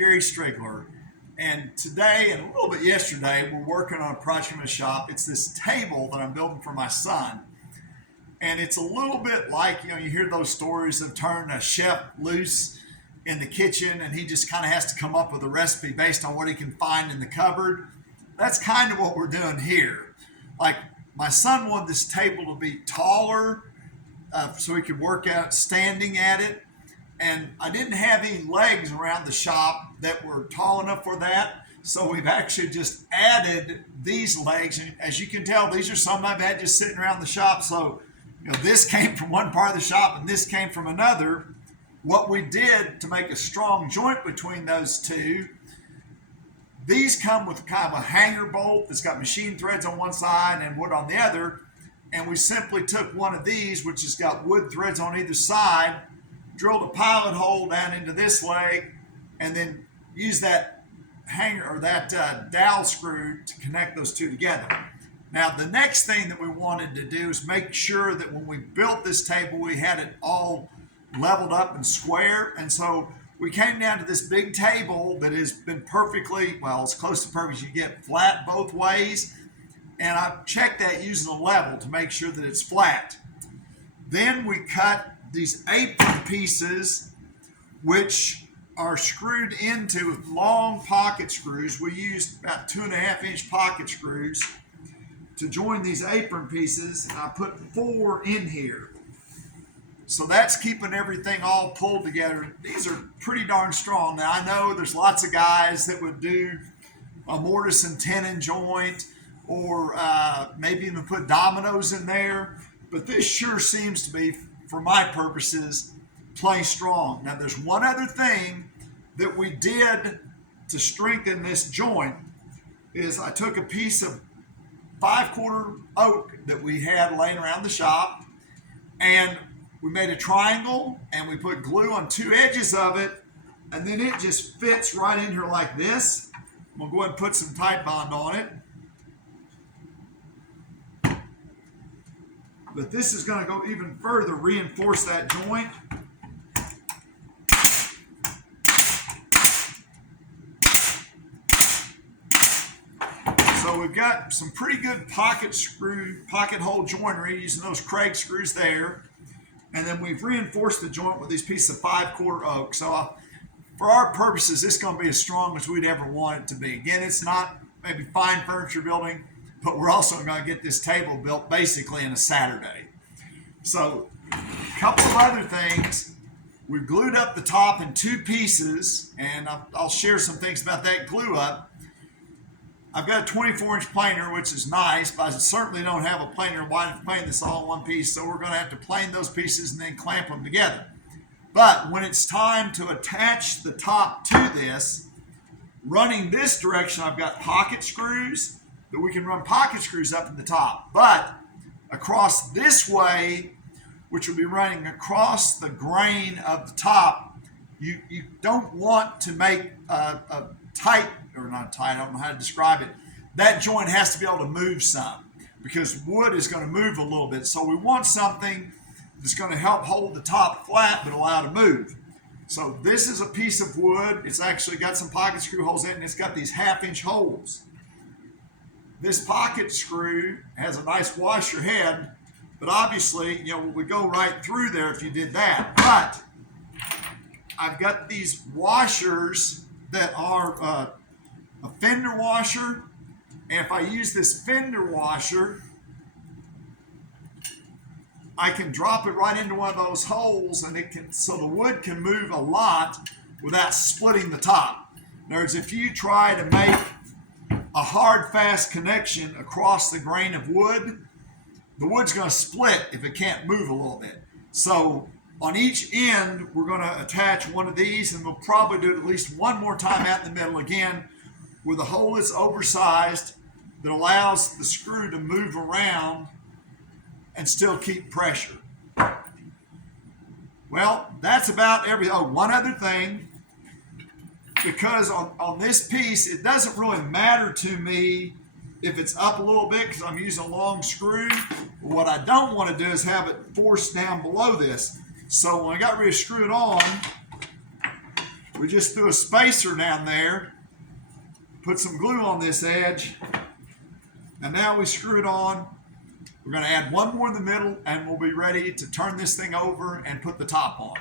Gary Strigler, and today and a little bit yesterday we're working on a project in the shop. It's this table that I'm building for my son, and it's a little bit like, you hear those stories of turning a chef loose in the kitchen and he just kind of has to come up with a recipe based on what he can find in the cupboard. That's kind of what we're doing here. Like, my son wanted this table to be taller so he could work out standing at it. And I didn't have any legs around the shop that were tall enough for that. So we've actually just added these legs. And as you can tell, these are some I've had just sitting around the shop. So, this came from one part of the shop and this came from another. What we did to make a strong joint between those two, these come with kind of a hanger bolt that's got machine threads on one side and wood on the other. And we simply took one of these, which has got wood threads on either side, drilled a pilot hole down into this leg, and then used that hanger or that dowel screw to connect those two together. Now, the next thing that we wanted to do is make sure that when we built this table, we had it all leveled up and square. And so we came down to this big table that has been perfectly, well, as close to perfect as you get, flat both ways. And I checked that using a level to make sure that it's flat. Then we cut these apron pieces, which are screwed into with long pocket screws. We used about 2.5-inch pocket screws to join these apron pieces, and I put 4 in here. So that's keeping everything all pulled together. These are pretty darn strong. Now, I know there's lots of guys that would do a mortise and tenon joint, or maybe even put dominoes in there, but this sure seems to be, for my purposes, plain strong. Now, there's one other thing that we did to strengthen this joint is I took a piece of 5/4 oak that we had laying around the shop, and we made a triangle, and we put glue on 2 edges of it, and then it just fits right in here like this. I'm going to go ahead and put some Tite Bond on it. But this is going to go even further, reinforce that joint. So we've got some pretty good pocket hole joinery using those kreg screws there. And then we've reinforced the joint with these pieces of 5/4 oak. So for our purposes, this is going to be as strong as we'd ever want it to be. Again, it's not maybe fine furniture building, but we're also going to get this table built basically in a Saturday. So a couple of other things. We glued up the top in 2 pieces, and I'll share some things about that glue up. I've got a 24-inch planer, which is nice, but I certainly don't have a planer wide enough to plane this all in one piece, so we're going to have to plane those pieces and then clamp them together. But when it's time to attach the top to this, running this direction, I've got pocket screws that we can run pocket screws up in the top. But across this way, which will be running across the grain of the top, you don't want to make a tight, or not tight, I don't know how to describe it. That joint has to be able to move some because wood is going to move a little bit. So we want something that's going to help hold the top flat but allow it to move. So this is a piece of wood. It's actually got some pocket screw holes in it, and it's got these 1/2-inch holes. This pocket screw has a nice washer head, but obviously, it would go right through there if you did that. But I've got these washers that are a Fender washer, and if I use this Fender washer, I can drop it right into one of those holes, and so the wood can move a lot without splitting the top. In other words, if you try to make a hard, fast connection across the grain of wood, the wood's going to split if it can't move a little bit. So on each end, we're going to attach one of these, and we'll probably do it at least one more time out in the middle again with a hole that's oversized that allows the screw to move around and still keep pressure. Well, that's about everything. Oh, one other thing. Because on this piece, it doesn't really matter to me if it's up a little bit because I'm using a long screw. What I don't want to do is have it forced down below this. So when I got ready to screw it on, We just threw a spacer down there, put some glue on this edge, and now we screw it on. We're going to add one more in the middle, and we'll be ready to turn this thing over and put the top on.